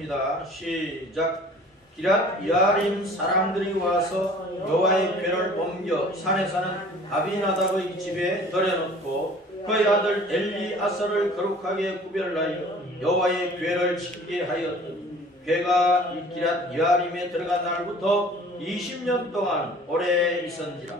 읽겠습니다. 시작. 기럇 여아림 사람들이 와서 여호와의 궤를 옮겨 산에 사는 아비나답의 집에 들여놓고 그의 아들 엘리아사를 거룩하게 구별하여 여호와의 궤를 지키게 하였더니 궤가 이 기럇 여아림에 들어간 날부터 20년 동안 오래 있었니라.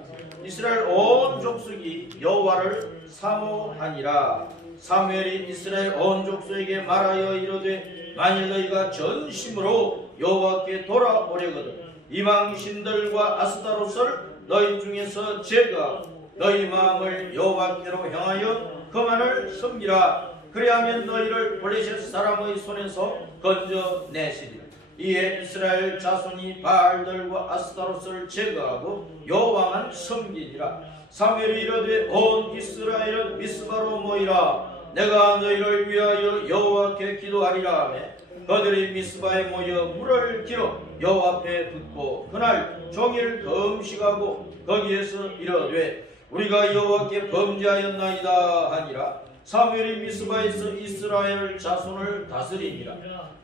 이스라엘 온 족속이 여호와를 사모하니라. 사무엘이 이스라엘 온 족속에게 말하여 이르되 만일 너희가 전심으로 여호와께 돌아오려거든 이방신들과 아스타롯을 너희 중에서 제거하고 너희 마음을 여호와께로 향하여 그만을 섬기라. 그리하면 너희를 블레셋 사람의 손에서 건져내시리라. 이에 이스라엘 자손이 바알들과 아스타롯을 제거하고 여호와만 섬기니라. 사무엘이 이르되 온 이스라엘은 미스바로 모이라. 내가 너희를 위하여 여호와께 기도하리라 하며 그들이 미스바에 모여 물을 길어 여호와 앞에 붓고 그날 종일 금식하고 거기에서 이르되 우리가 여호와께 범죄하였나이다 하니라. 사무엘이 미스바에서 이스라엘 자손을 다스리니라.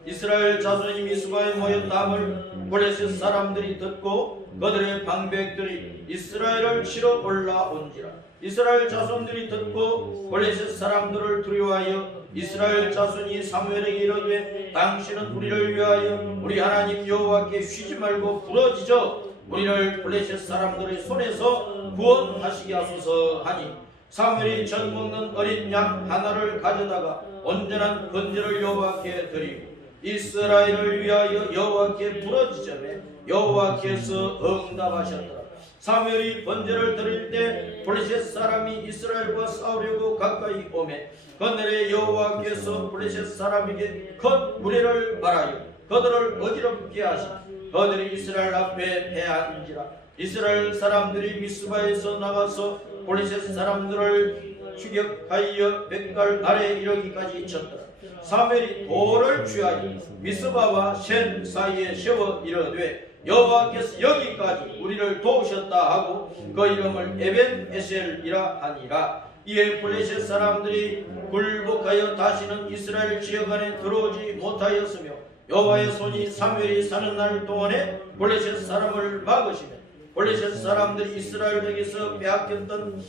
이스라엘 자손이 미스바에 모였다함을 블레셋 사람들이 듣고 그들의 방백들이 이스라엘을 치러 올라온지라. 이스라엘 자손들이 듣고 블레셋 사람들을 두려워하여 이스라엘 자손이 사무엘에게 이르되 당신은 우리를 위하여 우리 하나님 여호와께 쉬지 말고 부러지져 우리를 블레셋 사람들의 손에서 구원하시게 하소서 하니 사무엘이 젖 먹는 어린 양 하나를 가져다가 온전한 번제를 여호와께 드리고 이스라엘을 위하여 여호와께 부러지자매 여호와께서 응답하셨더라. 사무엘이 번제를 드릴 때 블레셋 사람이 이스라엘과 싸우려고 가까이 오매 그날에 여호와께서 블레셋 사람에게 큰 무례를 말하여 그들을 어지럽게 하시니 그들이 이스라엘 앞에 패한지라. 이스라엘 사람들이 미스바에서 나가서 블레셋 사람들을 추격하여 뱃갈 아래에 이르기까지 쳤더라. 사무엘이 돌을 취하여 미스바와 셴 사이에 세워 이르되 여호와께서 여기까지 우리를 도우셨다 하고 그 이름을 에벤에셀이라 하니라. 이에 블레셋 사람들이 굴복하여 다시는 이스라엘 지역 안에 들어오지 못하였으며 여호와의 손이 사무엘이 사는 날 동안에 블레셋 사람을 막으시며 블레셋 사람들이 이스라엘에게서 빼앗았던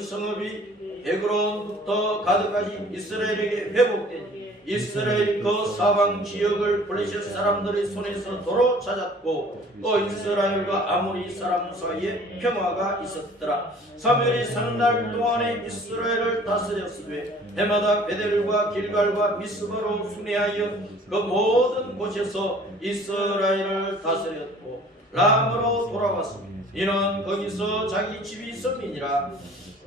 성읍이 에그론부터 가드까지 이스라엘에게 회복되니 이스라엘이 그 사방 지역을 블레셋 사람들의 손에서 도로 찾았고 또 이스라엘과 아모리 사람 사이에 평화가 있었더라. 사무엘이 사는 날 동안에 이스라엘을 다스렸으되 해마다 베델과 길갈과 미스바로 순회하여 그 모든 곳에서 이스라엘을 다스렸고 람으로 돌아왔습니다. 이는 거기서 자기 집이 있음이니라.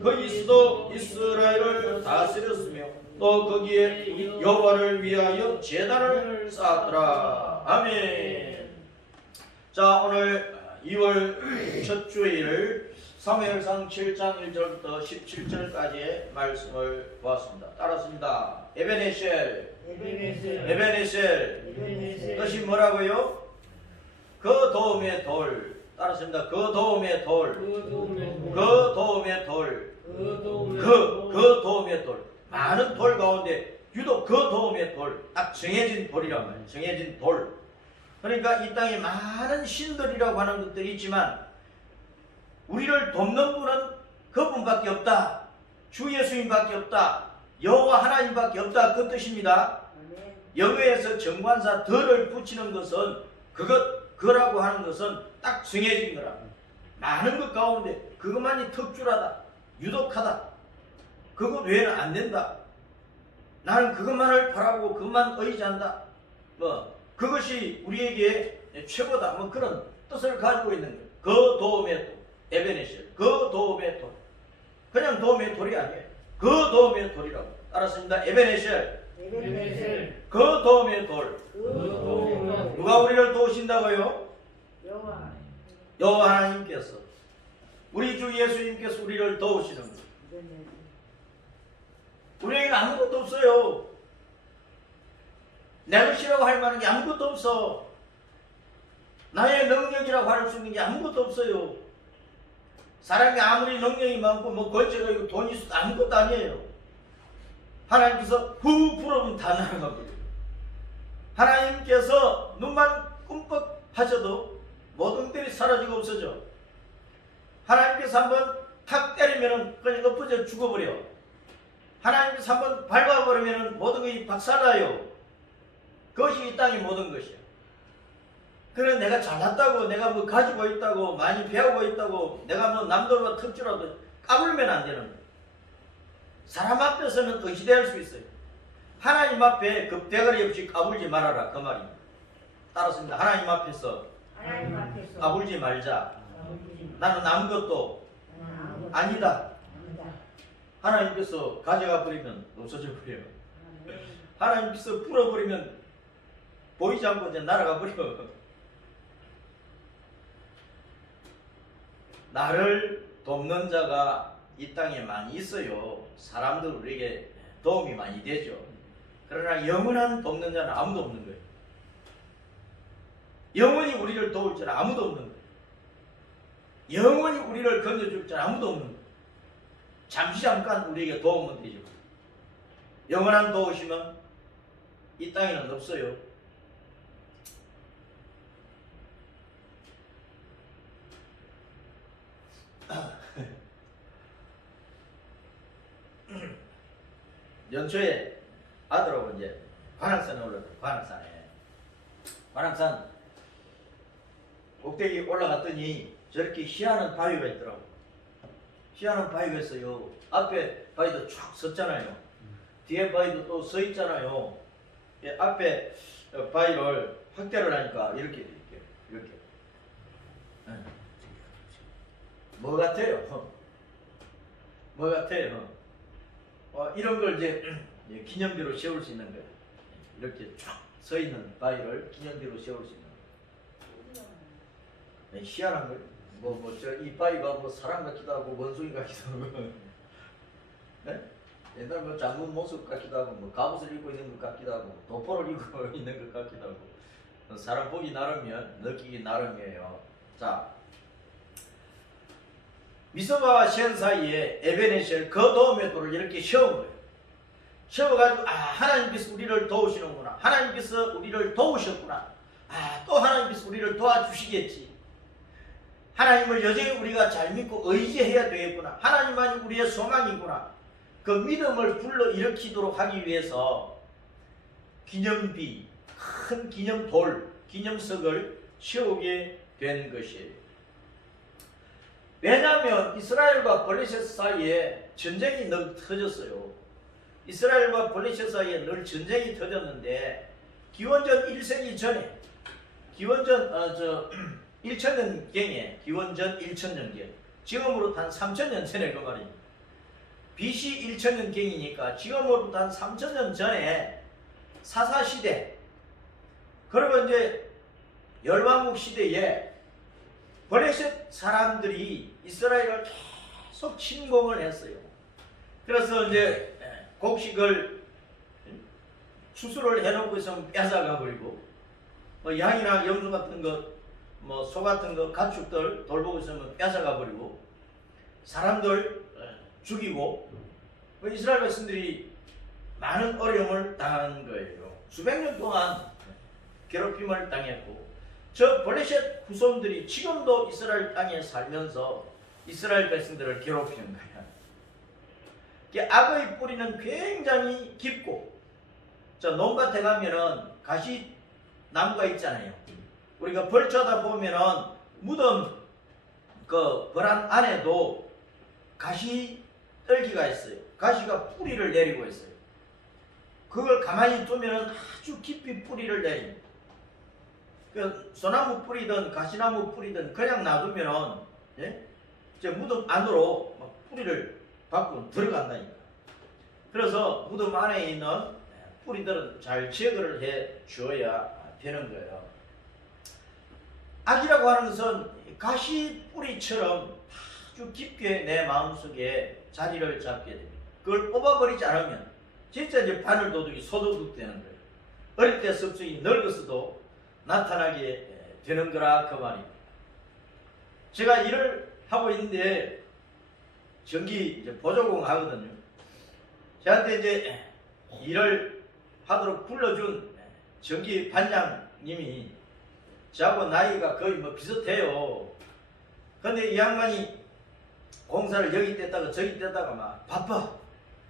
거기서도 이스라엘을 다스렸으며 또 거기에 여호와를 위하여 제단을 쌓았더라. 아멘. 자, 오늘 2월 첫 주일 사무엘상 7장 1절부터 17절까지의 말씀을 보았습니다. 따랐습니다. 에벤에셀. 뜻이 뭐라고요? 그 도움의 돌. 따랐습니다. 그 도움의 돌. 그 도움의 돌. 그 도움의 돌. 많은 돌 가운데 유독 그 도움의 돌, 딱 정해진 돌이란 말이에요. 정해진 돌. 그러니까 이 땅에 많은 신들이라고 하는 것들이 있지만 우리를 돕는 분은 그분밖에 없다. 주 예수님밖에 없다. 여호와 하나님밖에 없다. 그 뜻입니다. 영어에서 정관사 더를 붙이는 것은 그거라고 하는 것은 딱 정해진 거라. 많은 것 가운데 그것만이 특출하다. 유독하다. 그것 외에는 안 된다. 나는 그것만을 바라보고 그것만 의지한다. 그것이 우리에게 최고다. 그런 뜻을 가지고 있는 거예요. 그 도움의 돌. 에베네셀. 그 도움의 돌. 그냥 도움의 돌이 아니에요. 그 도움의 돌이라고. 알았습니다. 에베네셀. 그 도움의 돌. 누가 우리를 도우신다고요? 여호와 하나님께서. 우리 주 예수님께서 우리를 도우시는 거예요. 우리에게는 아무것도 없어요. 내 것이라고 할 만한 게 아무것도 없어. 나의 능력이라고 할 수 있는 게 아무것도 없어요. 사람이 아무리 능력이 많고 권세가 있고 돈이 있어도 아무것도 아니에요. 하나님께서 후 불어면 다 날아갑니다. 하나님께서 눈만 꿈뻑 하셔도 모든 것들이 사라지고 없어져. 하나님께서 한번 탁 때리면 그냥 엎어져 죽어버려. 하나님께서 한번 밟아버리면 모든 것이 박살나요. 그것이 이 땅의 모든 것이야. 그래 내가 잘났다고, 내가 뭐 가지고 있다고, 많이 배우고 있다고, 내가 뭐 남들보다 특주라도 까불면 안 되는 거야. 사람 앞에서는 의시대할 수 있어요. 하나님 앞에 급대가리 없이 까불지 말아라, 그 말입니다. 따랐습니다. 하나님 앞에서 까불지 말자. 나는 아무것도 아니다. 하나님께서 가져가 버리면 없어져 버려요. 하나님께서 풀어버리면 보이지 않고 이제 날아가 버려. 나를 돕는 자가 이 땅에 많이 있어요. 사람들 우리에게 도움이 많이 되죠. 그러나 영원한 돕는 자는 아무도 없는 거예요. 영원히 우리를 도울 자는 아무도 없는 거예요. 영원히 우리를 건져줄 자는 아무도 없는 거예요. 잠깐 우리에게 도움은 되죠. 영원한 도우심은 이 땅에는 없어요. 연초에 아들하고 이제 관악산에 올라갔어요. 관악산 꼭대기 올라갔더니 저렇게 희한한 바위가 있더라고. 희한한 바위가 있어요. 앞에 바위도 쫙 섰잖아요. 뒤에 바위도 또 서 있잖아요. 앞에 바위를 확대를 하니까 이렇게. 뭐 같아요? 뭐 같아요? 이런 걸 이제 기념비로 세울 수 있는 거예요. 이렇게 쫙 서 있는 바위를 기념비로 세울 수 있는 거예요. 희한한 거예요. 이 바위가 뭐 사람 같기도 하고 원숭이 같기도 하고, 네? 옛날 뭐 장군 모습 같기도 하고, 뭐 갑옷을 입고 있는 것 같기도 하고, 도포를 입고 있는 것 같기도 하고, 사람 보기 나름이면 느끼기 나름이에요. 자, 미스바와 시엔 사이에 에베네셀 그 도움의 돌을 이렇게 세운 거예요. 세워가지고 하나님께서 우리를 도우시는구나. 하나님께서 우리를 도우셨구나. 또 하나님께서 우리를 도와주시겠지. 하나님을 여전히 우리가 잘 믿고 의지해야 되겠구나. 하나님만이 우리의 소망이구나. 그 믿음을 불러일으키도록 하기 위해서 기념비, 큰 기념돌, 기념석을 세우게 된 것이에요. 왜냐하면 이스라엘과 블레셋 사이에 전쟁이 늘 터졌어요. 이스라엘과 블레셋 사이에 늘 전쟁이 터졌는데 기원전 1세기 전에 기원전 1000년경에 기원전 1000년경 지금으로부터 한 3000년 전에 그 말입니다. BC 1000년경이니까 지금으로부터 한 3000년 전에 사사시대 그리고 이제 열왕국 시대에 블레셋 사람들이 이스라엘을 계속 침공을 했어요. 그래서 이제 곡식을 추수를 해놓고 있으면 뺏어가 버리고, 뭐 양이나 염소 같은 것, 뭐 소 같은 것, 가축들 돌보고 있으면 뺏어가 버리고, 사람들 죽이고, 이스라엘 백성들이 많은 어려움을 당한 거예요. 수백 년 동안 괴롭힘을 당했고, 저 블레셋 후손들이 지금도 이스라엘 땅에 살면서 이스라엘 백성들을 괴롭히는 거야. 악의 뿌리는 굉장히 깊고, 저 농밭에 가면은 가시나무가 있잖아요. 우리가 벌쳐다 보면은 무덤 그 벌안 안에도 가시떨기가 있어요. 가시가 뿌리를 내리고 있어요. 그걸 가만히 두면은 아주 깊이 뿌리를 내립니다. 그 소나무 뿌리든 가시나무 뿌리든 그냥 놔두면은 저 무덤 안으로 뿌리를 밖으로 들어간다니까. 그래서 무덤 안에 있는 뿌리들은 잘 제거를 해 주어야 되는 거예요. 악이라고 하는 것은 가시 뿌리처럼 아주 깊게 내 마음속에 자리를 잡게 됩니다. 그걸 뽑아버리지 않으면 진짜 이제 바늘도둑이 소도둑 되는 거예요. 어릴 때 습성이 늙었어도 나타나게 되는 거라 그 말입니다. 제가 일을 하고 있는데 전기 이제 보조공 하거든요. 저한테 이제 일을 하도록 불러준 전기 반장님이 저하고 나이가 거의 뭐 비슷해요. 근데 이 양반이 공사를 여기 뗐다가 저기 뗐다가 막 바빠.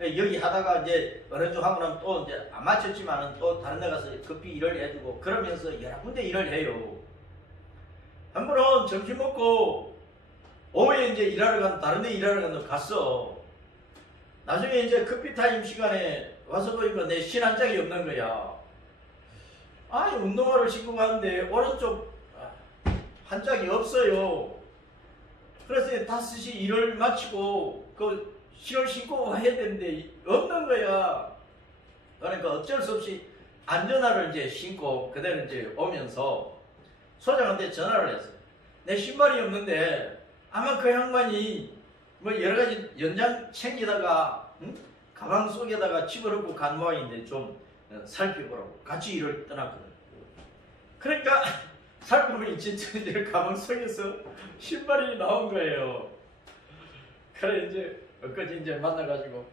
여기 하다가 이제 어느 쪽 하고 나면 또 이제 안 맞췄지만은 또 다른 데 가서 급히 일을 해주고 그러면서 여러 군데 일을 해요. 한 번은 점심 먹고 오후에 이제 일하러 간 다른 데 일하러 간다고 갔어. 나중에 이제 커피타임 시간에 와서 보니까 내 신 한 짝이 없는 거야. 아니 운동화를 신고 가는데 오른쪽 한 짝이 없어요. 그래서 5시 일을 마치고 그 신을 신고 해야 되는데 없는 거야. 그러니까 어쩔 수 없이 안전화를 이제 신고 그대로 이제 오면서 소장한테 전화를 했어요. 내 신발이 없는데 아마 그 양반이 뭐 여러 가지 연장 챙기다가 가방 속에다가 집어넣고 간 모양인데 좀 살펴보라고 같이 일을 떠났거든. 그러니까 살펴보니 진짜 이제 가방 속에서 신발이 나온 거예요. 그래 이제 엊그제 이제 만나가지고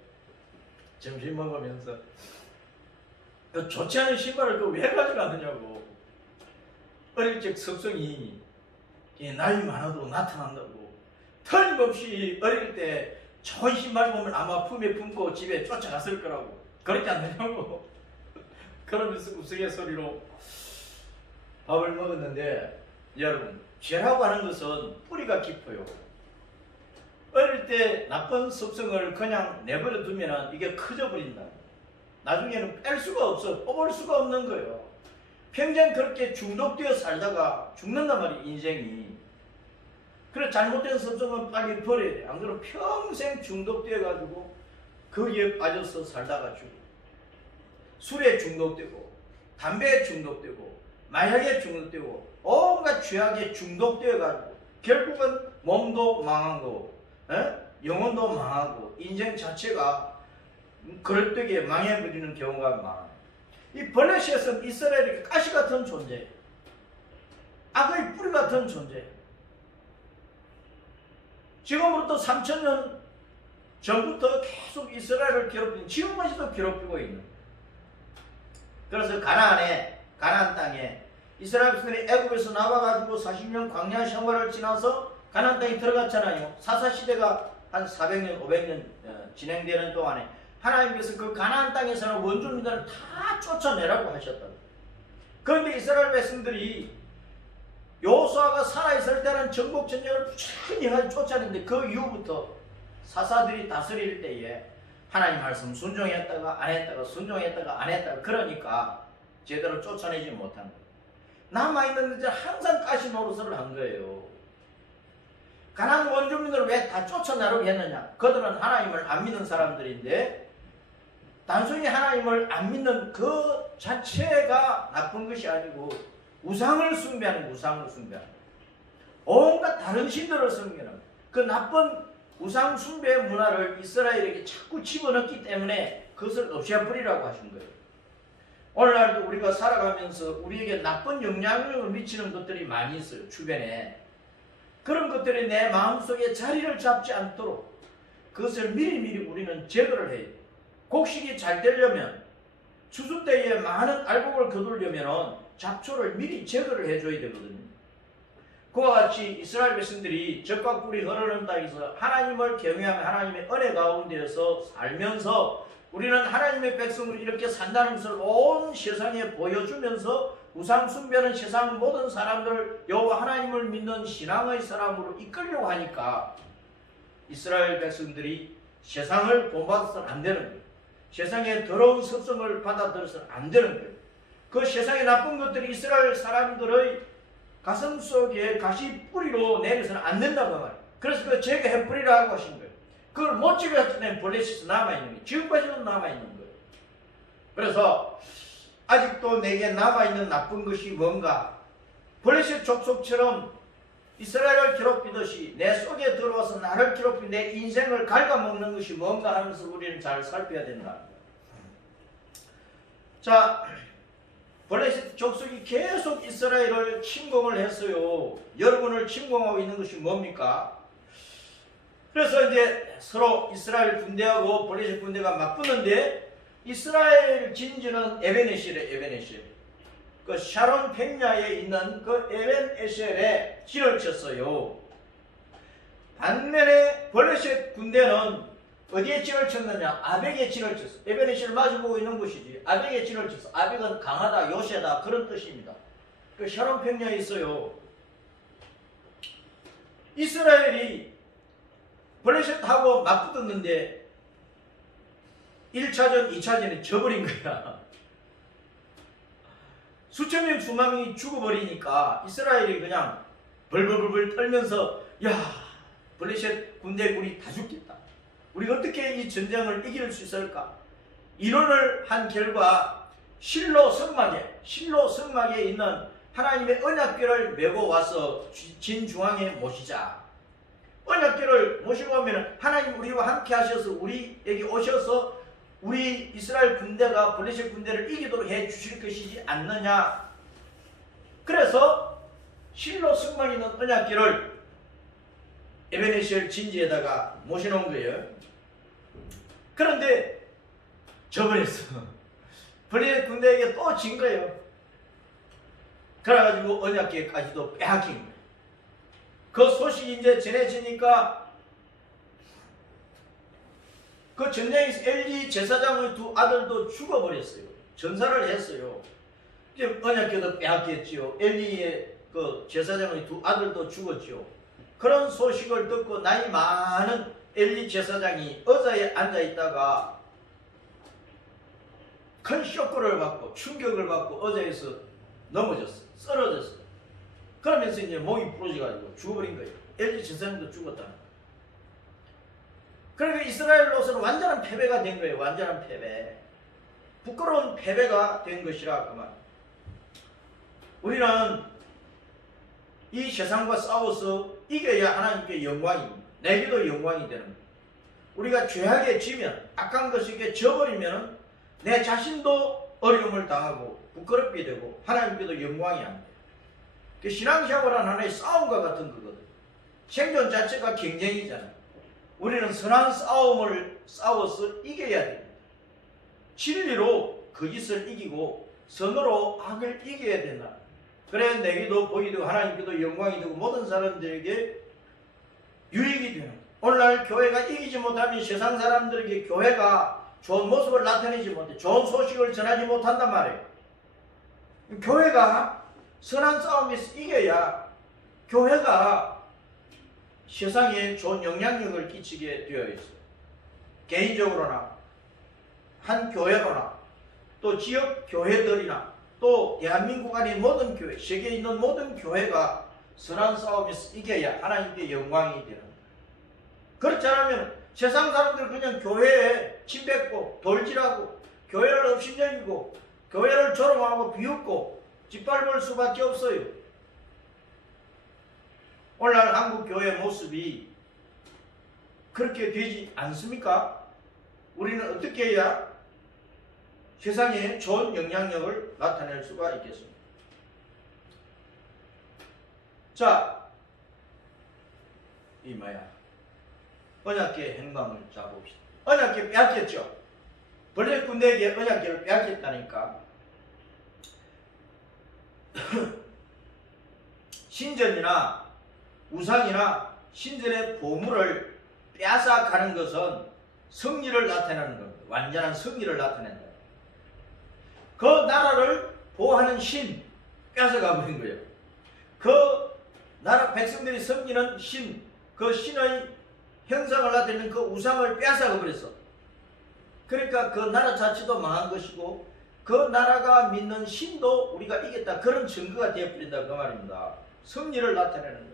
점심 먹으면서 그 좋지 않은 신발을 그 왜 가져가느냐고. 어릴 적 습성이 나이 많아도 나타난다고. 틀림없이 어릴 때 좋은 신발 보면 아마 품에 품고 집에 쫓아갔을 거라고. 그렇지 않느냐고. 그러면서 우스갯소리로 밥을 먹었는데 여러분 죄라고 하는 것은 뿌리가 깊어요. 어릴 때 나쁜 습성을 그냥 내버려 두면 이게 커져 버린다. 나중에는 뺄 수가 없어. 뽑을 수가 없는 거예요. 평생 그렇게 중독되어 살다가 죽는단 말이에요. 인생이. 그래 잘못된 습성은 빨리 버려야 돼. 안 그러면 평생 중독되어 가지고 거기에 빠져서 살다가 죽어. 술에 중독되고 담배에 중독되고 마약에 중독되고 온갖 죄악에 중독되어 가지고 결국은 몸도 망하고 영혼도 망하고 인생 자체가 그럴듯하게 망해버리는 경우가 많아요. 이 블레셋은 이스라엘의 가시 같은 존재예요. 악의 뿌리 같은 존재예요. 지금부터 3000년 전부터 계속 이스라엘을 괴롭히는 지금까지도 괴롭히고 있는. 그래서 가나안 땅에 이스라엘 백성들이 애굽에서 나와가지고 40년 광야 생활을 지나서 가나안 땅에 들어갔잖아요. 사사시대가 한 400년 500년 진행되는 동안에 하나님께서 그 가나안 땅에서는 원주민들을 다 쫓아내라고 하셨다고. 그런데 이스라엘 백성들이 여호수아가 살아있을 때는 전국 전쟁을 부지런히 쫓아냈는데 그 이후부터 사사들이 다스릴 때에 하나님 말씀 순종했다가 안 했다가 순종했다가 안 했다가 그러니까 제대로 쫓아내지 못한 거예요. 남아있는 데는 항상 가시 노릇을 한 거예요. 가나안 원주민들을 왜 다 쫓아내려고 했느냐? 그들은 하나님을 안 믿는 사람들인데 단순히 하나님을 안 믿는 그 자체가 나쁜 것이 아니고 우상을 숭배하는 온갖 다른 신들을 섬기는 그 나쁜 우상 숭배 문화를 이스라엘에게 자꾸 집어넣기 때문에 그것을 없애버리라고 하신 거예요. 오늘날도 우리가 살아가면서 우리에게 나쁜 영향력을 미치는 것들이 많이 있어요. 주변에. 그런 것들이 내 마음속에 자리를 잡지 않도록 그것을 미리미리 우리는 제거를 해야 돼요. 곡식이 잘 되려면 추수 때에 많은 알곡을 거두려면 잡초를 미리 제거를 해줘야 되거든요. 그와 같이 이스라엘 백성들이 적과 꿀이 흐르는 땅에서 하나님을 경외하며 하나님의 은혜 가운데서 살면서 우리는 하나님의 백성으로 이렇게 산다는 것을 온 세상에 보여주면서 우상 숭배하는 세상 모든 사람들을 여호와 하나님을 믿는 신앙의 사람으로 이끌려고 하니까 이스라엘 백성들이 세상을 본받아서는 안 되는 거예요. 세상의 더러운 습성을 받아들여서는 안 되는 거예요. 그 세상의 나쁜 것들이 이스라엘 사람들의 가슴 속에 가시 뿌리로 내려서는 안 된다고 말이에요. 그래서 그 제거해 뿌리라고 하신 거예요. 그걸 못 제거했더니 블레셋이 남아있는 거예요. 지금까지도 남아있는 거예요. 그래서 아직도 내게 남아있는 나쁜 것이 뭔가 블레셋 족속처럼 이스라엘을 괴롭히듯이 내 속에 들어와서 나를 괴롭히는 내 인생을 갉아먹는 것이 뭔가 하면서 우리는 잘 살펴야 된다. 자, 블레셋 족속이 계속 이스라엘을 침공을 했어요. 여러분을 침공하고 있는 것이 뭡니까? 그래서 이제 서로 이스라엘 군대하고 블레셋 군대가 맞붙는데 이스라엘 진지는 에베네셀이에요. 그 샤론 백야에 있는 그 에벤 에셀에 진을 쳤어요. 반면에 블레셋 군대는 어디에 진을 쳤느냐? 아벡에 진을 쳤어. 에벤 에셀을 마주보고 있는 곳이지. 아벡에 진을 쳤어. 아벡은 강하다, 요새다 그런 뜻입니다. 그 샤론 백야에 있어요. 이스라엘이 블레셋하고 맞붙었는데 1차전, 2차전에 져버린 거야. 수천 명, 수만 명이 죽어버리니까 이스라엘이 그냥 벌벌벌 떨면서 야, 블레셋 군대군이 다 죽겠다. 우리가 어떻게 이 전쟁을 이길 수 있을까? 이론을 한 결과 실로 성막에 있는 하나님의 언약궤를 메고 와서 진중앙에 모시자. 언약궤를 모시고 오면 하나님 우리와 함께 하셔서 우리에게 오셔서 우리 이스라엘 군대가 블레셋 군대를 이기도록 해 주실 것이지 않느냐. 그래서 실로 성막에 있는 언약궤를 에베네셀 진지에다가 모셔놓은 거예요. 그런데 져버렸어. 블레셋 군대에게 또 진 거예요. 그래가지고 언약궤까지도 빼앗긴 거예요. 그 소식이 이제 전해지니까 그 전쟁에서 엘리 제사장의 두 아들도 죽어버렸어요. 전사를 했어요. 언약궤도 빼앗겼지요. 엘리의 그 제사장의 두 아들도 죽었지요. 그런 소식을 듣고 나이 많은 엘리 제사장이 의자에 앉아있다가 큰 쇼크를 받고 충격을 받고 의자에서 넘어졌어. 쓰러졌어. 그러면서 이제 목이 부러져가지고 죽어버린 거예요. 엘리 제사장도 죽었다는 거예요. 그러니까 이스라엘로서는 완전한 패배가 된 거예요. 완전한 패배. 부끄러운 패배가 된 것이라 그 말. 우리는 이 세상과 싸워서 이겨야 하나님께 영광입니다. 내게도 영광이 되는 거예요. 우리가 죄악에 지면, 악한 것에게 져버리면 내 자신도 어려움을 당하고 부끄럽게 되고 하나님께도 영광이 안 돼요. 신앙생활은 하나의 싸움과 같은 거거든요. 생존 자체가 경쟁이잖아요. 우리는 선한 싸움을 싸워서 이겨야 됩니다. 진리로 거짓을 이기고 선으로 악을 이겨야 된다. 그래야 내게도 복이 되고 하나님께도 영광이 되고 모든 사람들에게 유익이 되는 거예요. 오늘날 교회가 이기지 못하면 세상 사람들에게 교회가 좋은 모습을 나타내지 못해 좋은 소식을 전하지 못한단 말이에요. 교회가 선한 싸움에서 이겨야 교회가 세상에 좋은 영향력을 끼치게 되어 있어요. 개인적으로나 한 교회로나 또 지역 교회들이나 또 대한민국 안의 모든 교회, 세계에 있는 모든 교회가 선한 싸움에서 이겨야 하나님께 영광이 되는 거예요. 그렇지 않으면 세상 사람들 그냥 교회에 침 뱉고 돌질하고 교회를 업신여기고 교회를 조롱하고 비웃고 짓밟을 수밖에 없어요. 오늘날 한국 교회 모습이 그렇게 되지 않습니까? 우리는 어떻게 해야 세상에 좋은 영향력을 나타낼 수가 있겠습니까? 자, 이 뭐야? 언약궤 행방을 짜봅시다. 언약궤 빼앗겼죠? 블레셋 군대에게 언약궤를 빼앗겼다니까. 신전이나 우상이나 신전의 보물을 빼앗아가는 것은 승리를 나타내는 겁니다. 완전한 승리를 나타낸다. 그 나라를 보호하는 신 빼앗아가 버린 거예요. 그 나라 백성들이 섬기는 신, 그 신의 형상을 나타내는 그 우상을 빼앗아가 버렸어. 그러니까 그 나라 자체도 망한 것이고 그 나라가 믿는 신도 우리가 이겼다. 그런 증거가 되어버린다 그 말입니다. 승리를 나타내는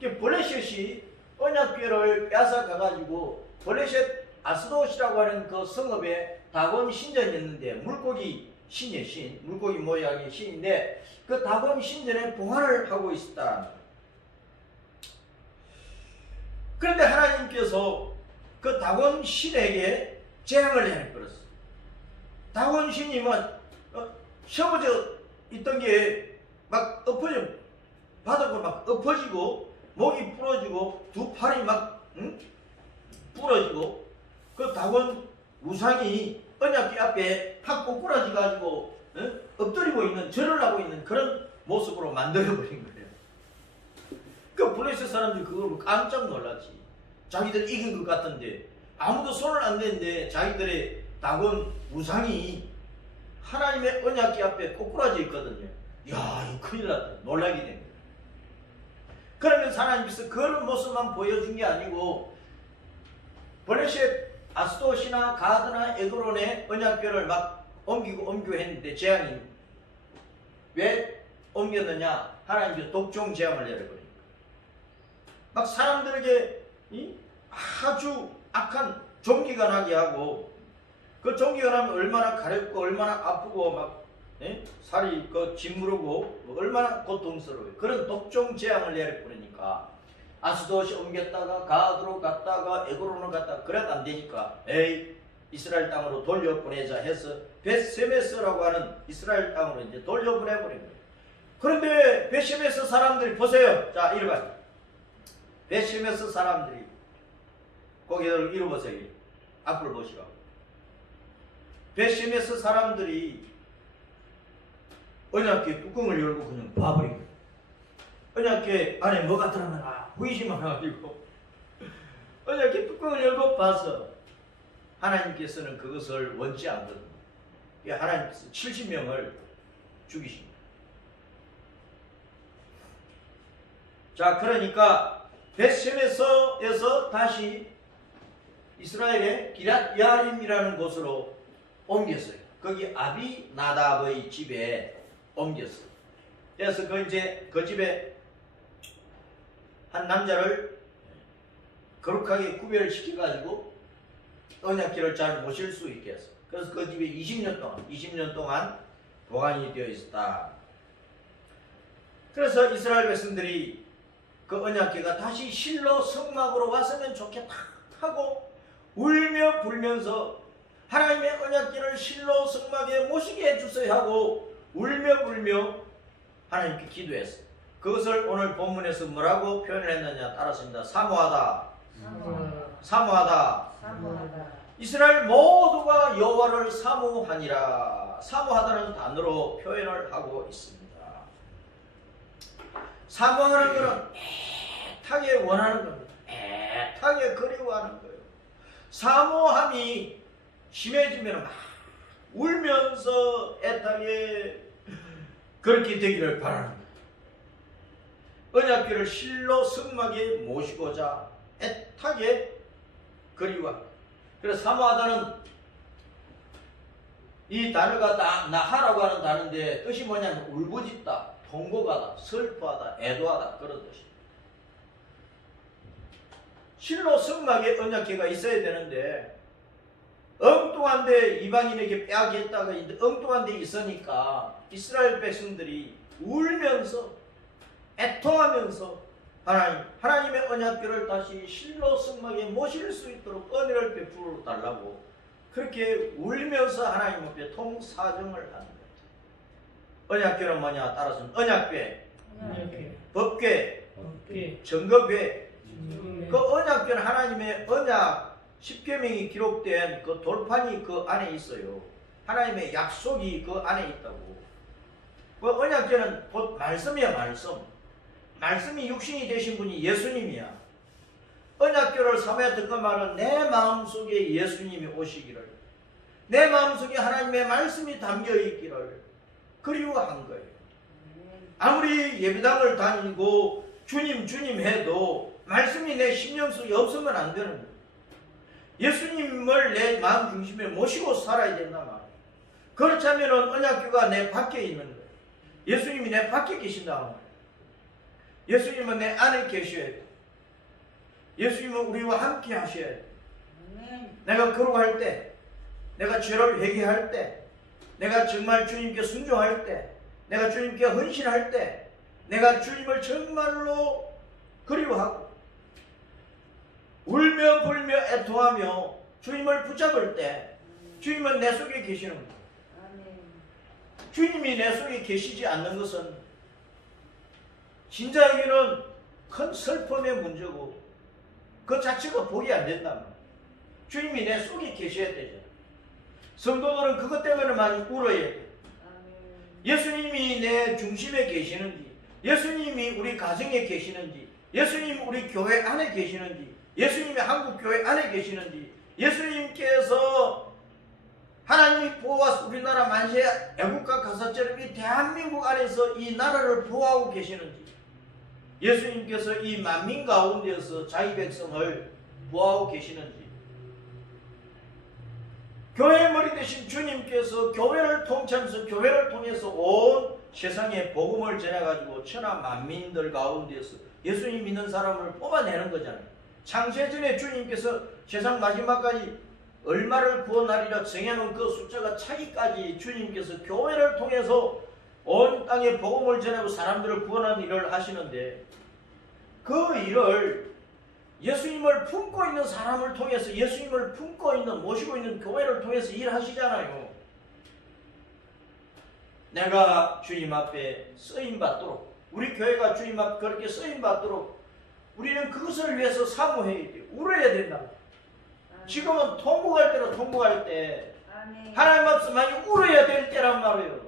거예요. 블레셋이 언약궤를 빼앗아가가지고 블레셋 아스돗이라고 하는 그 성읍에 다곤 신전이 있는데 물고기 신이에요. 신. 물고기 모양의 신인데 그 다곤 신전에 봉헌을 하고 있었다. 그런데 하나님께서 그 다곤 신에게 재앙을 내려버렸어. 다곤 신이 셔버져 있던 게 막 엎어져 바닥으로 막 엎어지고 목이 부러지고 두 팔이 막 부러지고 그 다곤 우상이 언약궤 앞에 팍 꼬꾸라져 가지고 엎드리고 있는, 절을 하고 있는 그런 모습으로 만들어버린 거예요. 그 블레셋 사람들이 그걸 깜짝 놀랐지. 자기들 이긴 것 같은데 아무도 손을 안 대는데 자기들의 다곤 우상이 하나님의 언약궤 앞에 꼬꾸라져 있거든요. 야, 이거 큰일 났다. 놀라게 된 거예요. 그러면서 하나님께서 그런 모습만 보여준 게 아니고 블레셋 아스돗이나 가드나 에그론의 언약궤를 막 옮기고 했는데 재앙이 왜 옮겼느냐? 하나님께서 독종 재앙을 내려버리니까. 막 사람들에게 아주 악한 종기가 나게 하고, 그 종기가 나면 얼마나 가렵고 얼마나 아프고 막 살이 짓무르고 얼마나 고통스러워요. 그런 독종 재앙을 내려버리니까 아스돗이 옮겼다가 가드로 갔다가 에그론으로 갔다가 그래도 안 되니까 에이, 이스라엘 땅으로 돌려보내자 해서 벳세메스라고 하는 이스라엘 땅으로 이제 돌려보내버린 거예요. 그런데 벳세메스 사람들이 보세요. 자, 이리 봐요. 벳세메스 사람들이 고개를 잃어보세요. 앞을 보시라고. 벳세메스 사람들이 언약궤 뚜껑을 열고 그냥 봐버린 거예요. 언약궤 안에 뭐가 들어가나 호기심만 해가지고 언약궤 뚜껑을 열고 봐서 하나님께서는 그것을 원치 않거든요. 하나님께서 70명을 죽이십니다. 자, 그러니까 벳세메스에서 다시 이스라엘의 기랏 야림이라는 곳으로 옮겼어요. 거기 아비나답의 집에 옮겼어요. 그래서 그 집에 한 남자를 거룩하게 구별을 시켜가지고 언약궤를 잘 모실 수 있게 했어. 그래서 그 집에 20년 동안 보관이 되어 있었다. 그래서 이스라엘 백성들이 그 언약궤가 다시 실로 성막으로 왔으면 좋겠다 하고 울며 불면서 하나님의 언약궤를 실로 성막에 모시게 해주세요 하고 울며 불며 하나님께 기도했어. 그것을 오늘 본문에서 뭐라고 표현을 했느냐 따랐습니다. 사모하다. 이스라엘 모두가 여호와를 사모하니라. 사모하다는 단어로 표현을 하고 있습니다. 사모하는 것은 애타게 원하는 겁니다. 애타게 그리워하는 거예요. 사모함이 심해지면 막 울면서 애타게 그렇게 되기를 바라는 거예요. 언약궤를 실로 성막에 모시고자 애타게 그리워합니다. 그래서 사모하다는 이 단어가 나하라고 하는 단어인데 뜻이 뭐냐면 울부짖다, 통곡하다, 슬퍼하다, 애도하다 그런 뜻입니다. 실로 성막에 언약궤가 있어야 되는데 엉뚱한데 이방인에게 빼앗겼다가 엉뚱한 데 있으니까 이스라엘 백성들이 울면서 애통하면서 하나님의 언약궤를 다시 실로 성막에 모실 수 있도록 은혜를 베풀어 달라고 그렇게 울면서 하나님 앞에 통사정을 하는 거예요. 언약궤는 뭐냐 따라서 언약궤, 법궤, 증거궤. 그 언약궤는 하나님의 언약 10계명이 기록된 그 돌판이 그 안에 있어요. 하나님의 약속이 그 안에 있다고. 그 언약궤는 곧 말씀이야, 말씀. 말씀이 육신이 되신 분이 예수님이야. 언약궤를 사모했던 그 말은 내 마음속에 예수님이 오시기를, 내 마음속에 하나님의 말씀이 담겨있기를 그리워한 거예요. 아무리 예배당을 다니고 주님 해도 말씀이 내 심령 속에 없으면 안 되는 거예요. 예수님을 내 마음 중심에 모시고 살아야 된단 말이에요. 그렇지 않으면 언약궤가 내 밖에 있는 거예요. 예수님이 내 밖에 계신단 말이에요. 예수님은 내 안에 계셔야 돼. 예수님은 우리와 함께 하셔야 돼. 내가 거룩할 때, 내가 죄를 회개할 때, 내가 정말 주님께 순종할 때, 내가 주님께 헌신할 때, 내가 주님을 정말로 그리워하고 울며 불며 애통하며 주님을 붙잡을 때 주님은 내 속에 계시는 거예요. 주님이 내 속에 계시지 않는 것은 신자에게는 큰 슬픔의 문제고 그 자체가 복이 안 된단 말이에요. 주님이 내 속에 계셔야 되잖아요. 성도들은 그것 때문에 많이 울어야 돼요. 예수님이 내 중심에 계시는지, 예수님이 우리 가정에 계시는지, 예수님이 우리 교회 안에 계시는지, 예수님이 한국 교회 안에 계시는지, 예수님께서 하나님이 보호하사 우리나라 만세 애국가 가사처럼 이 대한민국 안에서 이 나라를 보호하고 계시는지, 예수님께서 이 만민 가운데서 자기 백성을 보호하고 계시는지, 교회의 머리 되신 주님께서 교회를 통치하면서 교회를 통해서 온 세상에 복음을 전해가지고 천하 만민들 가운데서 예수님 믿는 사람을 뽑아내는 거잖아요. 창세전에 주님께서 세상 마지막까지 얼마를 구원하리라 정해놓은 그 숫자가 차기까지 주님께서 교회를 통해서 온 땅에 복음을 전하고 사람들을 구원하는 일을 하시는데, 그 일을 예수님을 품고 있는 사람을 통해서, 예수님을 품고 있는, 모시고 있는 교회를 통해서 일하시잖아요. 내가 주님 앞에 쓰임받도록, 우리 교회가 주님 앞에 그렇게 쓰임받도록 우리는 그것을 위해서 사모해야 돼요. 울어야 된다. 지금은 통곡할 때로 통곡할 때, 하나님 앞에서 많이 울어야 될 때란 말이에요.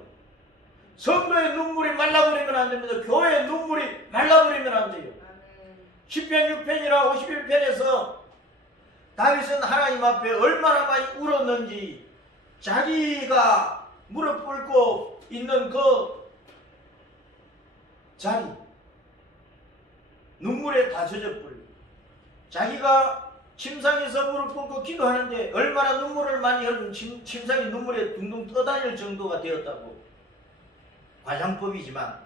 성도의 눈물이 말라버리면 안 됩니다. 교회의 눈물이 말라버리면 안 돼요. 10편 6편이나 51편에서 다윗은 하나님 앞에 얼마나 많이 울었는지, 자기가 무릎 꿇고 있는 그 자리, 눈물에 다 젖어버리고, 자기가 침상에서 무릎 꿇고 기도하는데 얼마나 눈물을 많이 흘린, 침상이 눈물에 둥둥 떠다닐 정도가 되었다고. 과장법이지만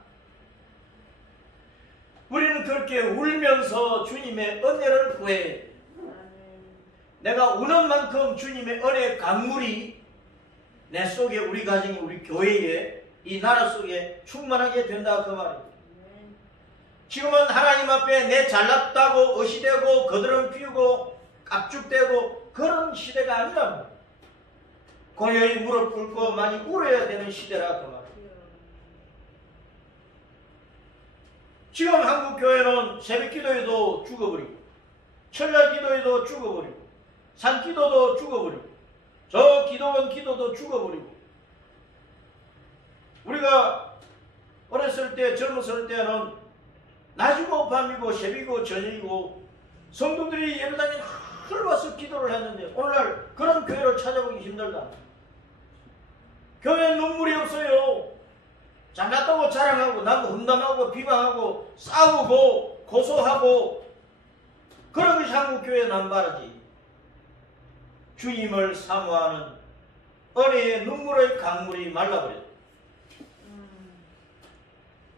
우리는 그렇게 울면서 주님의 은혜를 구해. 내가 우는 만큼 주님의 은혜의 강물이 내 속에, 우리 가정에, 우리 교회에, 이 나라 속에 충만하게 된다 그 말이에요. 지금은 하나님 앞에 내 잘났다고 의시되고 거드름 피우고 깝죽대고 그런 시대가 아니라 고요히 무릎 꿇고 많이 울어야 되는 시대라 그 말이에요. 지금 한국 교회는 새벽 기도에도 죽어버리고, 철야 기도에도 죽어버리고, 산 기도도 죽어버리고, 저 기도원 기도도 죽어버리고. 우리가 어렸을 때, 젊었을 때는 낮이고 밤이고 새벽이고 저녁이고 성도들이 예배당에 늘 와서 기도를 했는데, 오늘날 그런 교회를 찾아보기 힘들다. 교회에 눈물이 없어요. 잘났다고 자랑하고, 남 험담하고 비방하고 싸우고 고소하고, 그런 것이 한국교회에 남바르지. 주님을 사모하는 은혜의 눈물의 강물이 말라버렸다.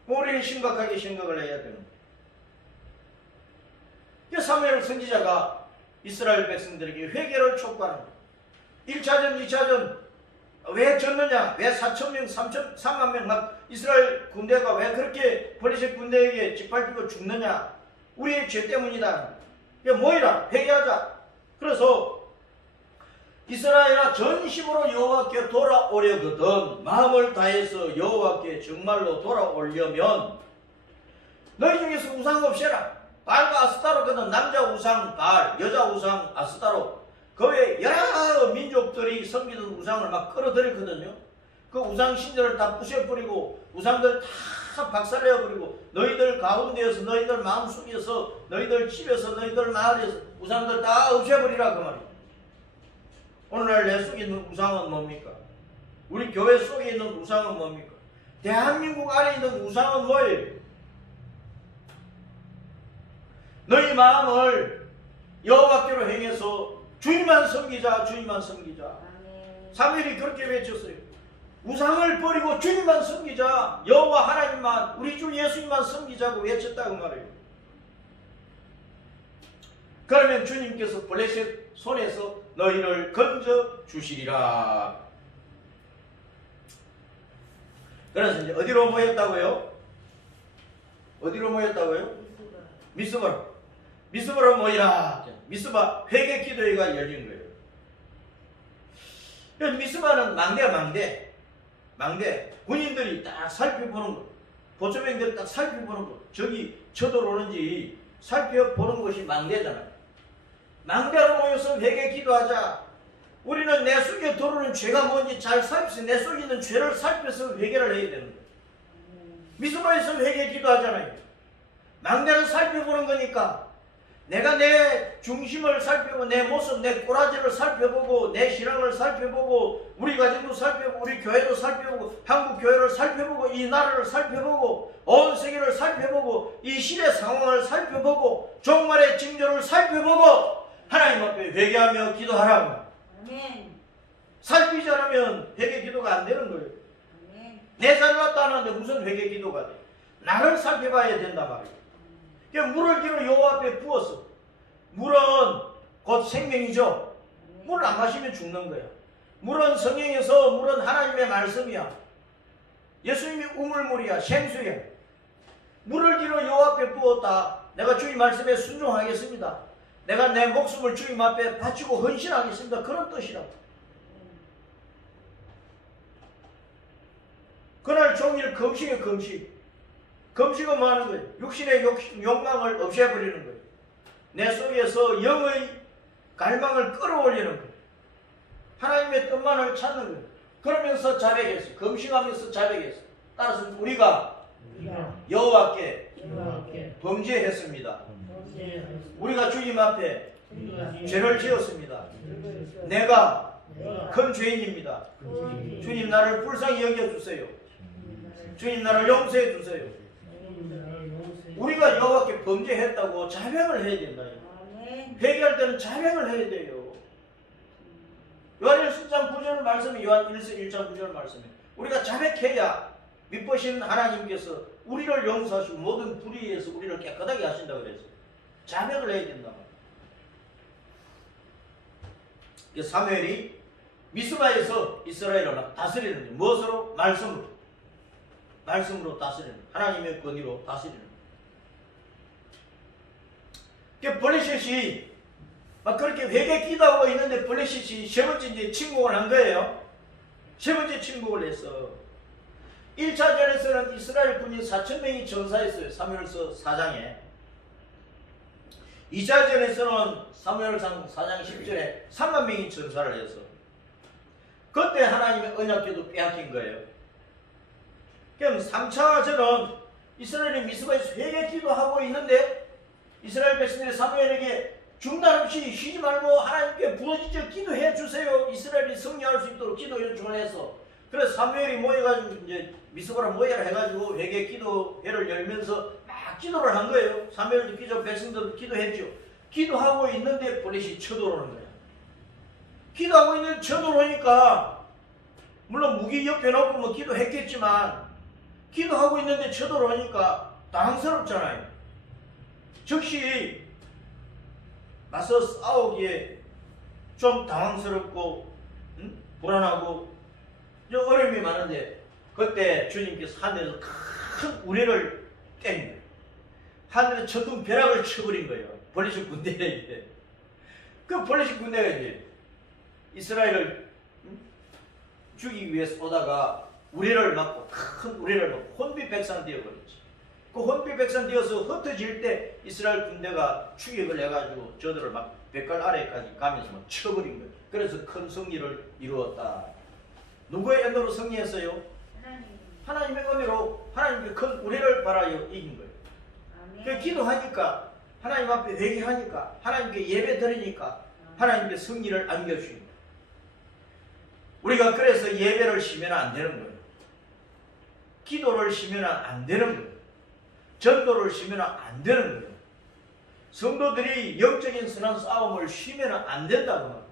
우리는 심각하게 생각을 해야 되는 거예요. 사무엘 선지자가 이스라엘 백성들에게 회개를 촉구하는 거예요. 1차전, 2차전 왜 졌느냐? 왜 4,000명, 3만 명 막 이스라엘 군대가 왜 그렇게 블레셋 군대에게 짓밟히고 죽느냐? 우리의 죄 때문이다. 이게 뭐이라? 회개하자. 그래서 이스라엘아, 전심으로 여호와께 돌아오려거든 마음을 다해서 여호와께 정말로 돌아오려면 너희 중에서 우상 없애라. 발과 아스타로거든. 남자 우상 발, 여자 우상 아스타로. 그 외에 여러 민족들이 섬기던 우상을 막 끌어들였거든요. 그 우상 신들을 다 부셔버리고 우상들 다 박살내버리고, 너희들 가운데에서, 너희들 마음속에서, 너희들 집에서, 너희들 마을에서 우상들 다 없애버리라 그 말이에요. 오늘날 내 속에 있는 우상은 뭡니까? 우리 교회 속에 있는 우상은 뭡니까? 대한민국 안에 있는 우상은 뭐예요? 너희 마음을 여호와께로 행해서 주님만 섬기자, 주님만 섬기자. 사무엘이 그렇게 외쳤어요. 우상을 버리고 주님만 섬기자. 여호와 하나님만, 우리 주 예수님만 섬기자고 외쳤다고 말해요. 그러면 주님께서 블레셋 손에서 너희를 건져 주시리라. 그래서 이제 어디로 모였다고요? 어디로 모였다고요? 미스바로. 미스바로 모이라. 미스바 회개 기도회가 열린 거예요. 미스바는 망대. 군인들이 딱 살펴보는 거. 보초병들이 딱 살펴보는 거. 저기 쳐들어오는지 살펴보는 것이 망대잖아요. 망대로 모여서 회개 기도하자. 우리는 내 속에 들어오는 죄가 뭔지 잘 살펴서 내 속에 있는 죄를 살펴서 회개를 해야 되는 거예요. 미스바에서 회개 기도하잖아요. 망대를 살펴보는 거니까 내가 내 중심을 살펴보고 내 모습, 내 꼬라지를 살펴보고 내 신앙을 살펴보고 우리 가정도 살펴보고 우리 교회도 살펴보고 한국 교회를 살펴보고 이 나라를 살펴보고 온 세계를 살펴보고 이 시대 상황을 살펴보고 종말의 징조를 살펴보고 하나님 앞에 회개하며 기도하라고. 아멘. 살피지 않으면 회개 기도가 안 되는 거예요. 아멘. 내 잘났다 하는데 무슨 회개 기도가 돼? 나를 살펴봐야 된단 말이에요. 물을 기로 여호와 앞에 부었어. 물은 곧 생명이죠. 물을 안 마시면 죽는 거야. 물은 성경에서 물은 하나님의 말씀이야. 예수님이 우물물이야. 생수야. 물을 기로 여호와 앞에 부었다. 내가 주님 말씀에 순종하겠습니다. 내가 내 목숨을 주님 앞에 바치고 헌신하겠습니다. 그런 뜻이라고. 그날 종일 금식에 금식. 금식은 뭐 하는 거예요? 육신의 욕망을 없애버리는 거예요. 내 속에서 영의 갈망을 끌어올리는 거예요. 하나님의 뜻만을 찾는 거예요. 그러면서 자백했어요. 금식하면서 자백했어요. 따라서 우리가 여호와께 범죄했습니다. 우리가 주님 앞에 죄를 지었습니다. 내가 큰 죄인입니다. 주님 나를 불쌍히 여겨주세요. 주님 나를 용서해 주세요. 우리가 여호와께 범죄했다고 자백을 해야 된다. 회개할 때는 자백을 해야 돼요. 요한 1장 9절 말씀이 요한 1장 9절 말씀이 우리가 자백해야 미쁘신 하나님께서 우리를 용서하시고 모든 불의에서 우리를 깨끗하게 하신다 그랬어요. 자백을 해야 된다. 사무엘이 미스바에서 이스라엘을 다스리는 거예요. 무엇으로? 말씀으로. 말씀으로 다스리는 거예요. 하나님의 권위로 다스리는 거예요. 블레셋이 막 그렇게 회개 기도하고 있는데 블레셋이 세 번째 이제 침공을 한 거예요. 세 번째 침공을 했어. 1차전에서는 이스라엘 군이 4,000명이 전사했어요. 사무엘서 4장에. 2차전에서는 사무엘상 4장 10절에 3만 명이 전사를 해서 그때 하나님의 언약궤도 빼앗긴 거예요. 그럼 3차전은 이스라엘이 미스바에서 회개 기도하고 있는데 이스라엘 백성들이 사무엘에게 중단 없이 쉬지 말고 하나님께 부르짖어 기도해 주세요. 이스라엘이 승리할 수 있도록 기도 요청을 해서 그래서 사무엘이 모여가지고 이제 미스바라 모여라 해가지고 회개 기도회를 열면서 막 기도를 한 거예요. 사무엘도 기도, 백성들도 기도했죠. 기도하고 있는데 블레셋이 쳐들어오는 거예요. 기도하고 있는데 쳐들어오니까 물론 무기 옆에 놓고 뭐 기도했겠지만 기도하고 있는데 쳐들어오니까 당황스럽잖아요. 즉시 맞서 싸우기에 좀 당황스럽고 불안하고 어려움이 많은데 그때 주님께서 하늘에서 큰 우레를 뗀 거예요. 하늘에서 천둥 벼락을 쳐버린 거예요. 블레셋 군대에게. 그 블레셋 군대가 이제 이스라엘을 죽이기 위해서 오다가 우레를 맞고 큰 우레를 맞고 혼비백산 되어버렸지. 그 혼비백산 되어서 흩어질 때 이스라엘 군대가 추격을 해가지고 저들을 막 백갈 아래까지 가면서 막 쳐버린 거예요. 그래서 큰 승리를 이루었다. 누구의 은혜로 승리했어요? 하나님의 은혜로 하나님께 큰 우레를 바라여 이긴 거예요. 그 기도하니까 하나님 앞에 회개하니까 하나님께 예배 드리니까 하나님께 승리를 안겨주신 거예요. 우리가 그래서 예배를 쉬면 안 되는 거예요. 기도를 쉬면 안 되는 거예요. 전도를 쉬면 안 되는 거예요. 성도들이 영적인 선한 싸움을 쉬면 안 된다고 말해요.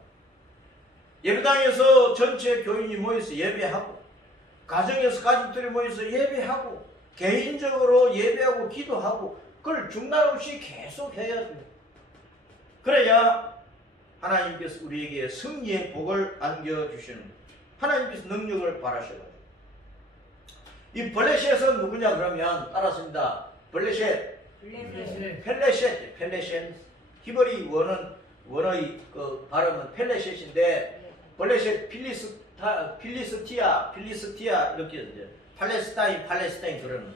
예배당에서 전체 교인이 모여서 예배하고 가정에서 가족들이 모여서 예배하고 개인적으로 예배하고 기도하고 그걸 중단 없이 계속 해야 돼요. 그래야 하나님께서 우리에게 승리의 복을 안겨주시는 거예요. 하나님께서 능력을 바라셔요. 이 블레셋은 누구냐 그러면 따라습니다. 블레셋, 펠레셋. 히브리 원어의 그 발음은 펠레셋인데 블레셋 필리스티아 이렇게 이제 팔레스타인 그러는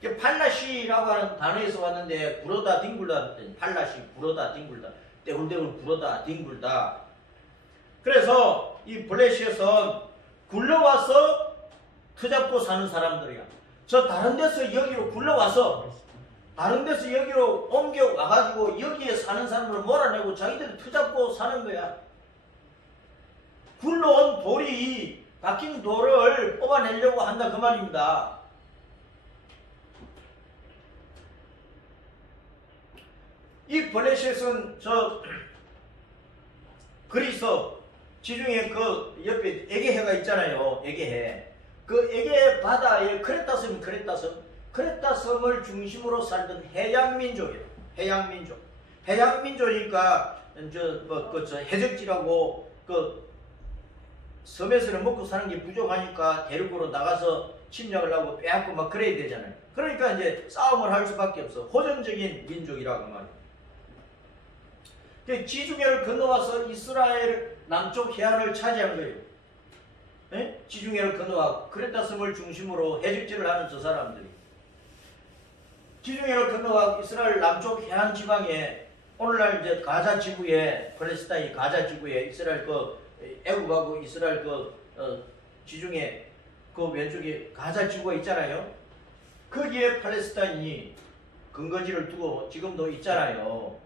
거예요. 팔라시라고 하는 단어에서 왔는데 구로다 뒹굴다 팔라시 구로다 뒹굴다 떼굴떼굴 굴어다 뒹굴다. 그래서 이 블레셋은 굴러와서 터잡고 사는 사람들이야. 저 다른 데서 여기로 굴러와서 다른 데서 여기로 옮겨와가지고 여기에 사는 사람을 몰아내고 자기들이 터잡고 사는 거야. 굴러온 돌이 박힌 돌을 뽑아내려고 한다 그 말입니다. 이 블레셋은 저 그리스 지중해 그 옆에 에게해가 있잖아요. 에게해. 그 에게해 바다에 크레타섬을 중심으로 살던 해양민족이에요. 해양민족. 해양민족이니까 저 해적지라고 그 섬에서는 먹고 사는 게 부족하니까 대륙으로 나가서 침략을 하고 빼앗고 막 그래야 되잖아요. 그러니까 이제 싸움을 할 수밖에 없어. 호전적인 민족이라고 말이에요. 지중해를 건너와서 이스라엘 남쪽 해안을 차지한 거예요. 에? 지중해를 건너와 크레타섬을 중심으로 해적지를 하는 저 사람들이 지중해를 건너와 이스라엘 남쪽 해안 지방에 오늘날 이제 가자 지구에 팔레스타인 가자 지구에 이스라엘 그 애굽하고 이스라엘 그 지중해 그 왼쪽에 가자 지구가 있잖아요. 거기에 팔레스타인이 근거지를 두고 지금도 있잖아요.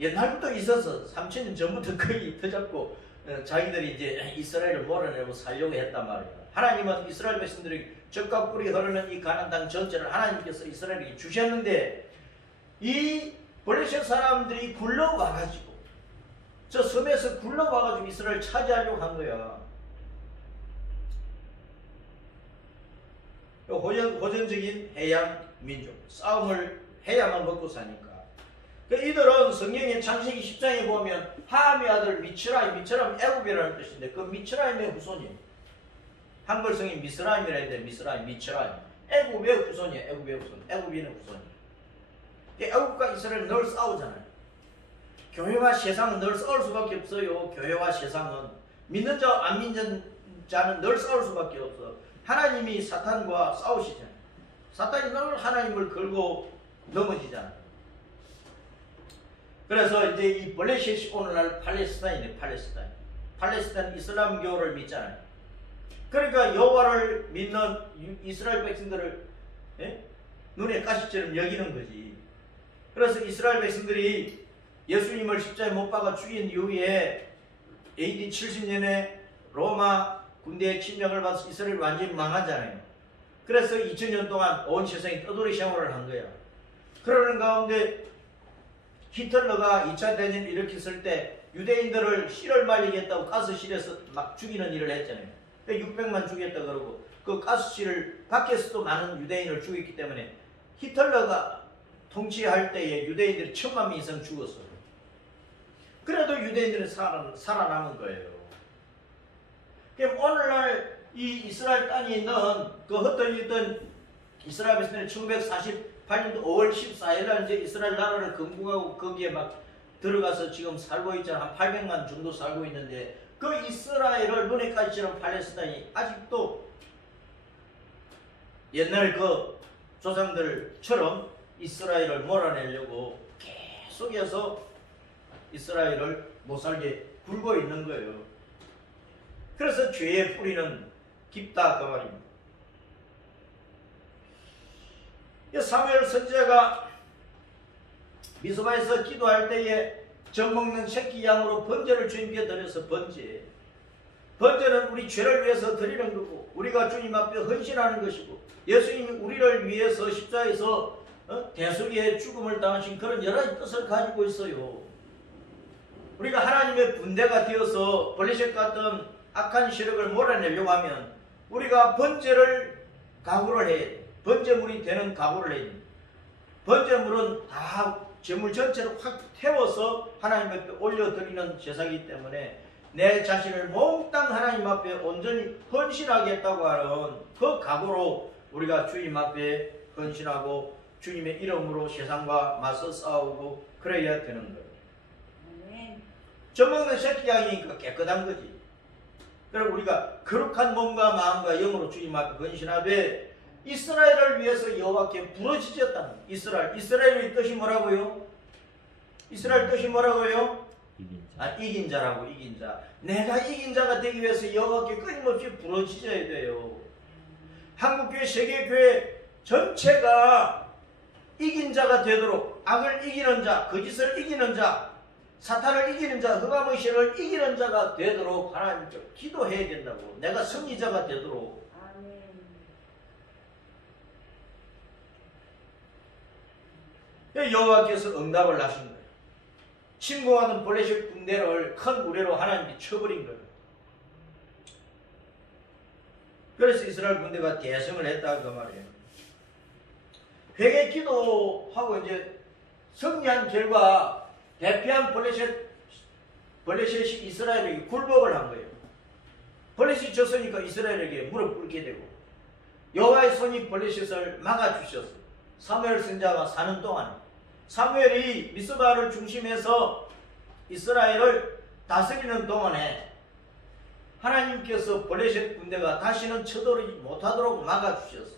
옛날부터 있어서 3000년 전부터 거의 터잡고 자기들이 이제 이스라엘을 몰아내고 살려고 했단 말이에요. 하나님은 이스라엘 백성들이 젖과 꿀이 흐르는 이 가나안 땅 전체를 하나님께서 이스라엘에게 주셨는데 이 블레셋 사람들이 굴러와가지고 저 섬에서 굴러와가지고 이스라엘을 차지하려고 한 거야. 호전적인 해양 민족, 싸움을 해야만 먹고 사니까. 이들은 성경의 창세기 10장에 보면 함의 아들 미츠라임, 미츠라임 애굽이라는 뜻인데 그 미츠라임의 후손이에요. 한글성이 미스라임이라 했는데 미스라임, 미츠라임. 애굽의 후손이에요. 애굽의 후손. 애굽인의 후손이에요. 애굽과 이스라엘은 늘 싸우잖아요. 교회와 세상은 늘 싸울 수밖에 없어요. 교회와 세상은. 믿는 자와 안 믿는 자는 늘 싸울 수밖에 없어. 하나님이 사탄과 싸우시잖아요. 사탄이 늘 하나님을 걸고 넘어지잖아요. 그래서 이제 이 블레셋이 오늘날 팔레스타인이에요. 팔레스타인 이슬람교를 믿잖아요. 그러니까 여호와를 믿는 이스라엘 백성들을 눈에 가시처럼 여기는 거지. 그래서 이스라엘 백성들이 예수님을 십자가에 못 박아 죽인 이후에 AD 70년에 로마 군대의 침략을 받아서 이스라엘이 완전히 망하잖아요. 그래서 2000년 동안 온 세상이 떠돌이 생활을 한 거야. 그러는 가운데 히틀러가 2차 대전을 일으켰을 때 유대인들을 실을 말리겠다고 가스실에서 막 죽이는 일을 했잖아요. 600만 죽였다 그러고 그 가스실 밖에서도 많은 유대인을 죽였기 때문에 히틀러가 통치할 때에 유대인들이 1000만 명 이상 죽었어요. 그래도 유대인들은 살아남은 거예요. 그럼 오늘날 이 이스라엘 땅에 있는 그 흩어졌던 이스라엘 백성들이 1948년도 5월 14일 날 이제 이스라엘 나라를 건국하고 거기에 막 들어가서 지금 살고 있잖아. 한 800만 정도 살고 있는데 그 이스라엘을 눈에 까지처럼 팔레스타인이 아직도 옛날 그 조상들처럼 이스라엘을 몰아내려고 계속해서 이스라엘을 못살게 굴고 있는 거예요. 그래서 죄의 뿌리는 깊다 그 말입니다. 사무엘 선지자가 미스바에서 기도할 때에 젖 먹는 새끼 양으로 번제를 주님께 드려서 번제는 우리 죄를 위해서 드리는 거고 우리가 주님 앞에 헌신하는 것이고 예수님이 우리를 위해서 십자가에서 대속의 죽음을 당하신 그런 여러 가지 뜻을 가지고 있어요. 우리가 하나님의 분대가 되어서 블레셋 같은 악한 세력을 몰아내려고 하면 우리가 번제를 각오를 해야 돼. 번제물이 되는 각오를 해야 돼. 번제물은 다 제물 전체를 확 태워서 하나님 앞에 올려드리는 제사이기 때문에 내 자신을 몽땅 하나님 앞에 온전히 헌신하겠다고 하는 그 각오로 우리가 주님 앞에 헌신하고 주님의 이름으로 세상과 맞서 싸우고 그래야 되는 거예요. 젖 먹는 새끼 양이니까 깨끗한 거지. 그리고 우리가 거룩한 몸과 마음과 영으로 주님 앞에 헌신하되 이스라엘을 위해서 여호와께 부르짖었다는 이스라엘의 뜻이 뭐라고요? 이스라엘 뜻이 뭐라고요? 이긴 자라고, 이긴 자. 내가 이긴 자가 되기 위해서 여호와께 끊임없이 부르짖어야 돼요. 한국교회, 세계교회 전체가 이긴 자가 되도록, 악을 이기는 자, 거짓을 이기는 자, 사탄을 이기는 자, 흑암의 신을 이기는 자가 되도록 하나님께 기도해야 된다고. 내가 승리자가 되도록. 여호와께서 응답을 하신 거예요. 침공하던 블레셋 군대를 큰 무리로 하나님께 쳐버린 거예요. 그래서 이스라엘 군대가 대승을 했다 그 말이에요. 회개 기도하고 이제 승리한 결과 대피한 블레셋이 이스라엘에게 굴복을 한 거예요. 블레셋이 졌으니까 이스라엘에게 무릎 꿇게 되고 여호와의 손이 블레셋을 막아주셨어요. 사무엘 선지자가 사는 동안에 사무엘이 미스바를 중심해서 이스라엘을 다스리는 동안에 하나님께서 블레셋 군대가 다시는 쳐들어오지 못하도록 막아주셨어요.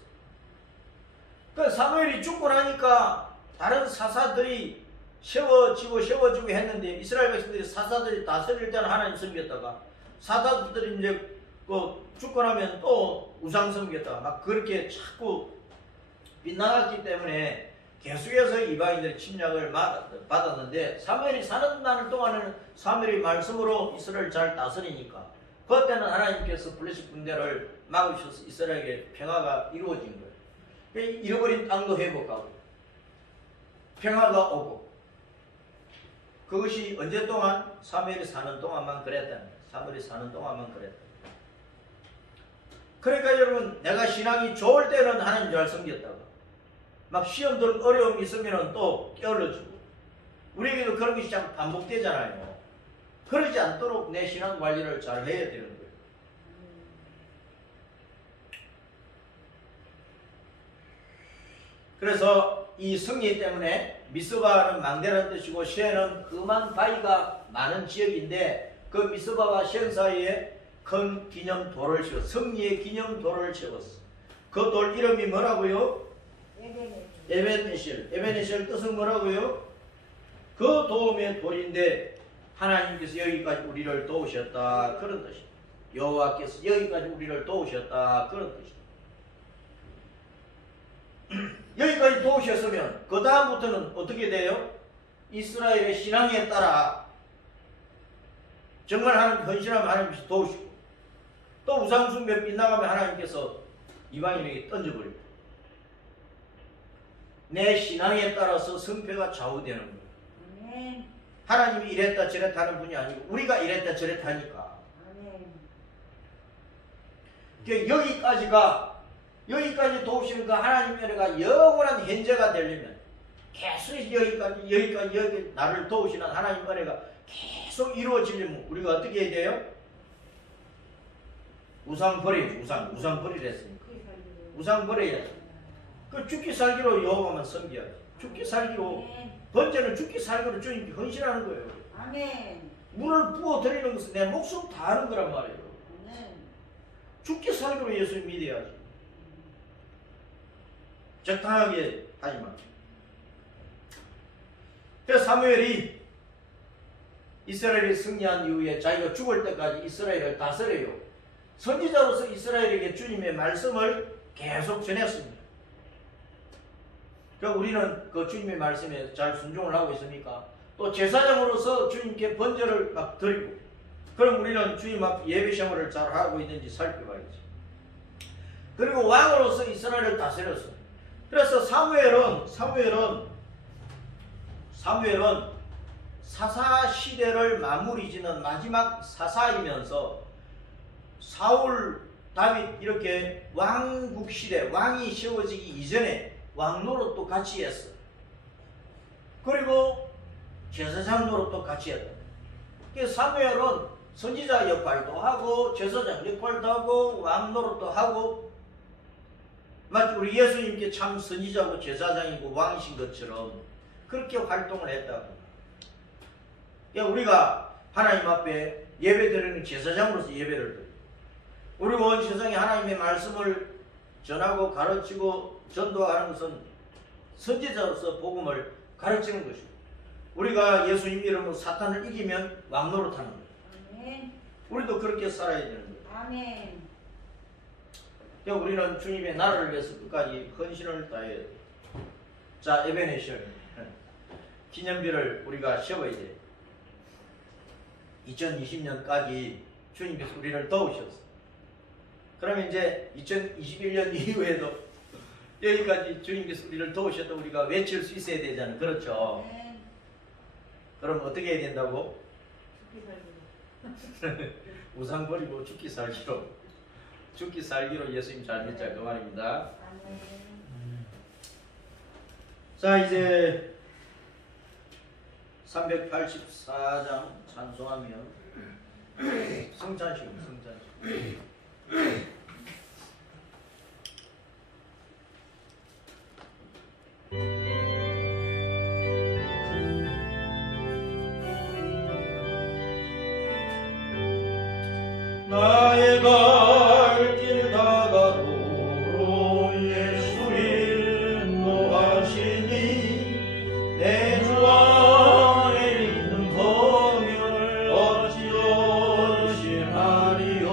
그 사무엘이 죽고 나니까 다른 사사들이 세워지고 했는데 이스라엘 백성들이 사사들이 다스릴 때는 하나님 섬겼다가 사사들이 이제 죽고 나면 또 우상 섬겼다가 막 그렇게 자꾸 빗나갔기 때문에 계속해서 이방인들의 침략을 받았는데 사무엘이 사는 날 동안에는 사무엘의 말씀으로 이스라엘을 잘 다스리니까 그때는 하나님께서 블레셋 군대를 막으셔서 이스라엘에게 평화가 이루어진 거예요. 잃어버린 땅도 회복하고 평화가 오고 그것이 언제 동안? 사무엘이 사는 동안만 그랬다는 거예요. 사무엘이 사는 동안만 그랬다. 그러니까 여러분 내가 신앙이 좋을 때는 하나님 잘 섬겼다가 막 시험들 어려움이 있으면 또 깨어러지고 우리에게도 그런 것이 자꾸 반복되잖아요. 그러지 않도록 내 신앙 관리를 잘 해야 되는 거예요. 그래서 이 승리 때문에 미스바는 망대라는 뜻이고 셰는 험한 바위가 많은 지역인데 그 미스바와 셰 사이에 큰 기념돌을 세웠어. 승리의 기념돌을 세웠어. 그 돌 이름이 뭐라고요? 에벤에셀. 에벤에셀 뜻은 뭐라고요? 그 도움의 돌인데 하나님께서 여기까지 우리를 도우셨다 그런 뜻입니다. 여호와께서 여기까지 우리를 도우셨다 그런 뜻입니다. 여기까지 도우셨으면 그 다음부터는 어떻게 돼요? 이스라엘의 신앙에 따라 정말 하나님 헌신하면 하나님께서 도우시고 또 우상숭배 빗나가면 하나님께서 이방인에게 던져버립니다. 내 신앙에 따라서 승패가 좌우되는 거예요. 하나님이 이랬다 저랬다 하는 분이 아니고 우리가 이랬다 저랬다 하니까 여기까지 도우시는 그 하나님의 은혜가 영원한 현재가 되려면 계속 여기 나를 도우시는 하나님의 은혜가 계속 이루어지려면 우리가 어떻게 해야 돼요? 우상 버려야지. 우상 버리랬으니까 우상 버려야 돼. 그 죽기 살기로 여호와만 섬겨야지. 죽기 살기로 번제는 죽기 살기로 주님께 헌신하는 거예요. 아멘. 물을 부어 드리는 것은 내 목숨 다 하는 거란 말이에요. 아멘. 죽기 살기로 예수 믿어야지. 적당하게 하지 마. 그래서 사무엘이 이스라엘이 승리한 이후에 자기가 죽을 때까지 이스라엘을 다스려요. 선지자로서 이스라엘에게 주님의 말씀을 계속 전했습니다. 그러니까 우리는 그 주님의 말씀에 잘 순종을 하고 있으니까 또 제사장으로서 주님께 번제를 막 드리고 그럼 우리는 주님 앞 예배 생활을 잘 하고 있는지 살펴봐야지. 그리고 왕으로서 이스라엘을 다스렸어요. 그래서 사무엘은 사사 시대를 마무리 짓는 마지막 사사이면서 사울, 다윗 이렇게 왕국 시대, 왕이 세워지기 이전에 왕 노릇도 같이 했어. 그리고 제사장 노릇도 같이 했다. 그래서 사무엘은 선지자 역할도 하고 제사장 역할도 하고 왕 노릇도 하고 마치 우리 예수님께 참 선지자고 제사장이고 왕이신 것처럼 그렇게 활동을 했다고. 그러니까 우리가 하나님 앞에 예배드리는 제사장으로서 예배를 드려요. 우리가 온 세상에 하나님의 말씀을 전하고 가르치고 전도하는 것은 선지자로서 복음을 가르치는 것이고 우리가 예수님 이름으로 사탄을 이기면 왕노릇하는 거예요. 아멘. 우리도 그렇게 살아야 되는 거예요. 아멘. 우리는 주님의 나라를 위해서 끝까지 헌신을 다해야 돼요. 자, 에베네셜 기념비를 우리가 세워야 돼요. 2020년까지 주님께서 우리를 도우셨어요. 그러면 이제 2021년 이후에도 여기까지 주님께서 우리를 도우셨다 우리가 외칠 수 있어야 되잖아요. 그렇죠? 아멘. 그럼 어떻게 해야 된다고? 죽기 살기로. 우상 버리고 죽기 살기로. 죽기 살기로 예수님 잘 믿자 그 말입니다. 아멘. 자, 이제 384장 찬송하며 성찬식. 나의 갈 길 다가도록 예수 인도하시니 내 주 안에 있는 거면 어찌 의심하리요.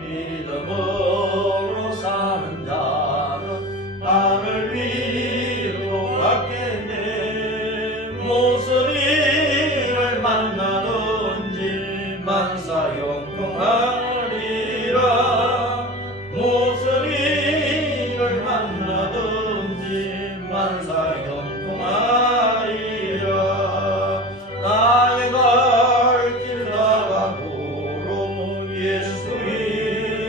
믿음으로 사는 자는 하늘 위로 갔겠네. 무슨 일을 만나든지 만사 영통하리라. 무슨 일을 만나든지 만사 영통하리라. 나의 갈 길 다가도록 예수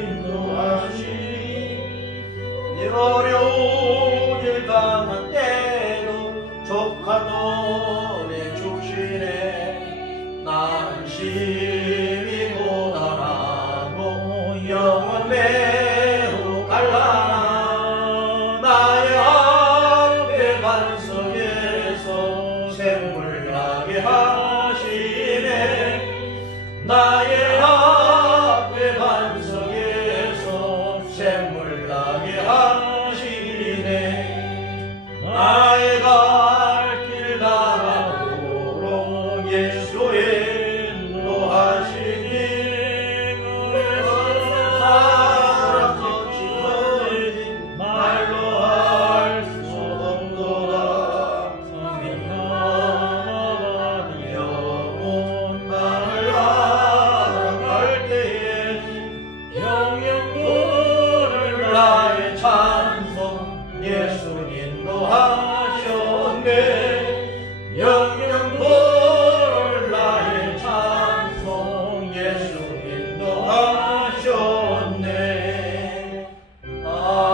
인도하시니 네 어려운 일 당한 때도 족한 너의 죽시네. 나는 심히 고단하고 영은 매우 갈라나. 나의 앞에 반석에서 샘물 나게 하시네. 나의 앞에 반석에서 샘물 나게 하시네. 나의 갈 길 다가도록 예수 인도하시니 사랑하시는 말로 할 수 없도다. 영원 나를 알아갈 때에 영영 부를 나의 찬송 예수 인도하셨네. 영영 부를 나의 찬송 예수 인도하셨네. 아멘.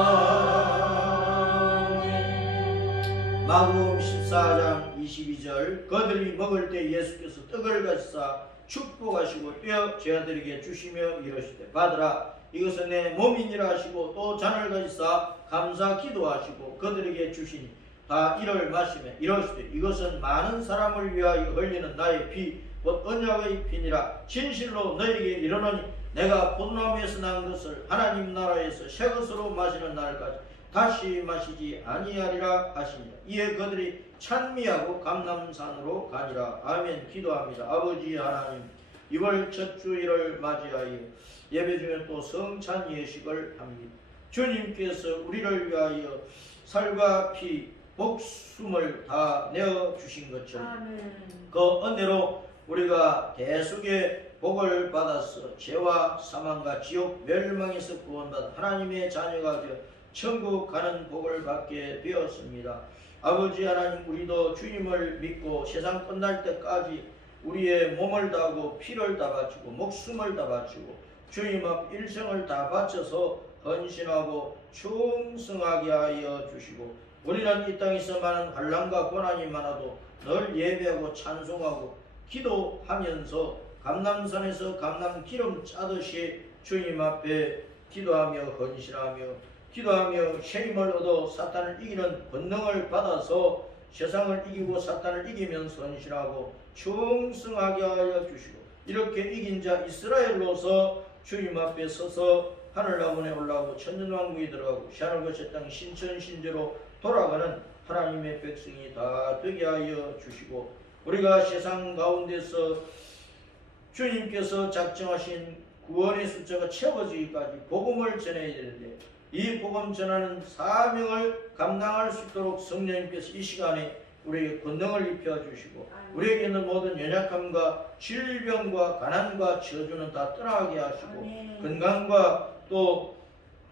마가복음 14장 22절 그들이 먹을 때 예수께서 떡을 가지사 축복하시고 떼어 제자들에게 주시며 이르시되 받으라 이것은 내 몸이니라 하시고 또 잔을 가지사 감사 기도하시고 그들에게 주시니 다 이를 마시며 이르시되 이것은 많은 사람을 위하여 흘리는 나의 피 곧 언약의 피니라. 진실로 너희에게 이르노니 내가 포도나무에서 난 것을 하나님 나라에서 새 것으로 마시는 날까지 다시 마시지 아니하리라 하시니라. 이에 그들이 찬미하고 감람산으로 가니라. 아멘. 기도합니다. 아버지 하나님, 이월 첫 주일을 맞이하여 예배 중에 또 성찬 예식을 합니다. 주님께서 우리를 위하여 살과 피 목숨을 다 내어 주신 것처럼 아멘. 그 은혜로 우리가 대속의 복을 받아서 죄와 사망과 지옥 멸망에서 구원받아 하나님의 자녀가 되어 천국 가는 복을 받게 되었습니다. 아버지 하나님, 우리도 주님을 믿고 세상 끝날 때까지 우리의 몸을 다하고 피를 다 바치고 목숨을 다 바치고 주님 앞 일생을 다 바쳐서 헌신하고 충성하게 하여 주시고, 우리는 이 땅에서 많은 환난과 고난이 많아도 늘 예배하고 찬송하고 기도하면서 감람산에서 감람 기름 짜듯이 주님 앞에 기도하며 헌신하며 새 힘을 얻어 사탄을 이기는 권능을 받아서 세상을 이기고 사탄을 이기면서 헌신하고 충성하게 하여 주시고, 이렇게 이긴 자 이스라엘로서 주님 앞에 서서 하늘나무에 올라가고 천년왕국에 들어가고 시한을 거쳐 땅 신천신대로 돌아가는 하나님의 백성이 다 되게 하여 주시고 우리가 세상 가운데서 주님께서 작정하신 구원의 숫자가 채워지기까지 복음을 전해야 되는데 이 복음 전하는 사명을 감당할 수 있도록 성령님께서 이 시간에 우리에게 권능을 입혀 주시고 우리에게 있는 모든 연약함과 질병과 가난과 저주는 다 떠나게 하시고 건강과 또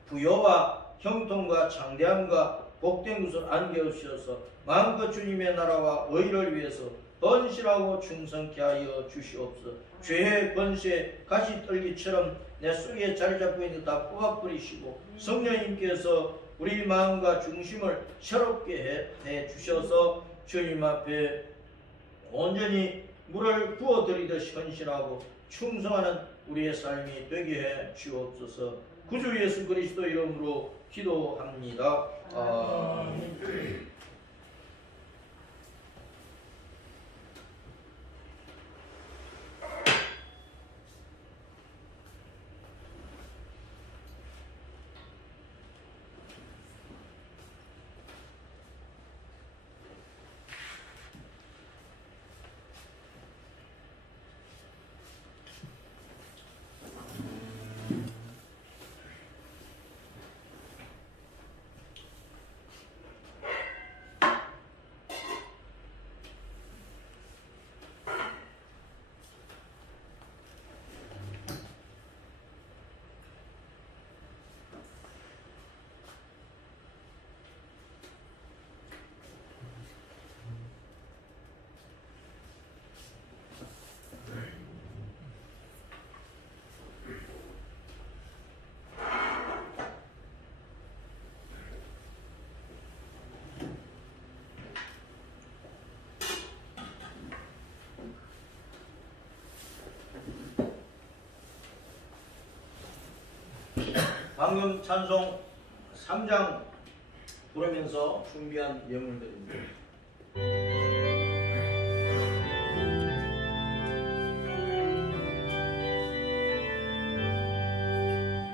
부여와 형통과 장대함과 복된 것을 안겨주셔서 마음껏 주님의 나라와 의를 위해서 번실하고 충성케 하여 주시옵소서. 죄의 번시에 가시떨기처럼 내 속에 자리 잡고 있는 다 뽑아버리시고 성령님께서 우리 마음과 중심을 새롭게 해 주셔서 주님 앞에 온전히 물을 부어드리듯이 헌신하고 충성하는 우리의 삶이 되게 해 주옵소서. 구주 예수 그리스도 이름으로 기도합니다. 아멘. 방금 찬송 3장 부르면서 준비한 예물들입니다.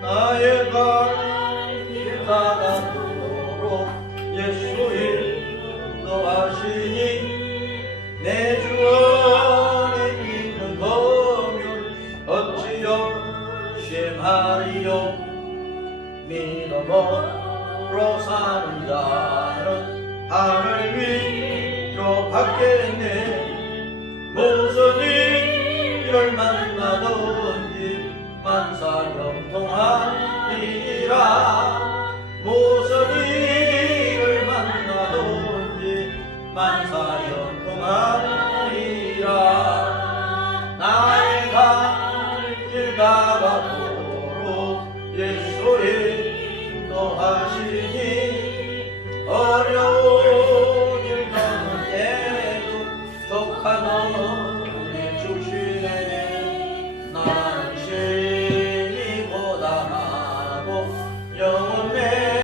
나의 갈 닿도록 예수 인도하시니 내 주 안에 있는 법률 어찌여 심하리요 믿음으로 사는 자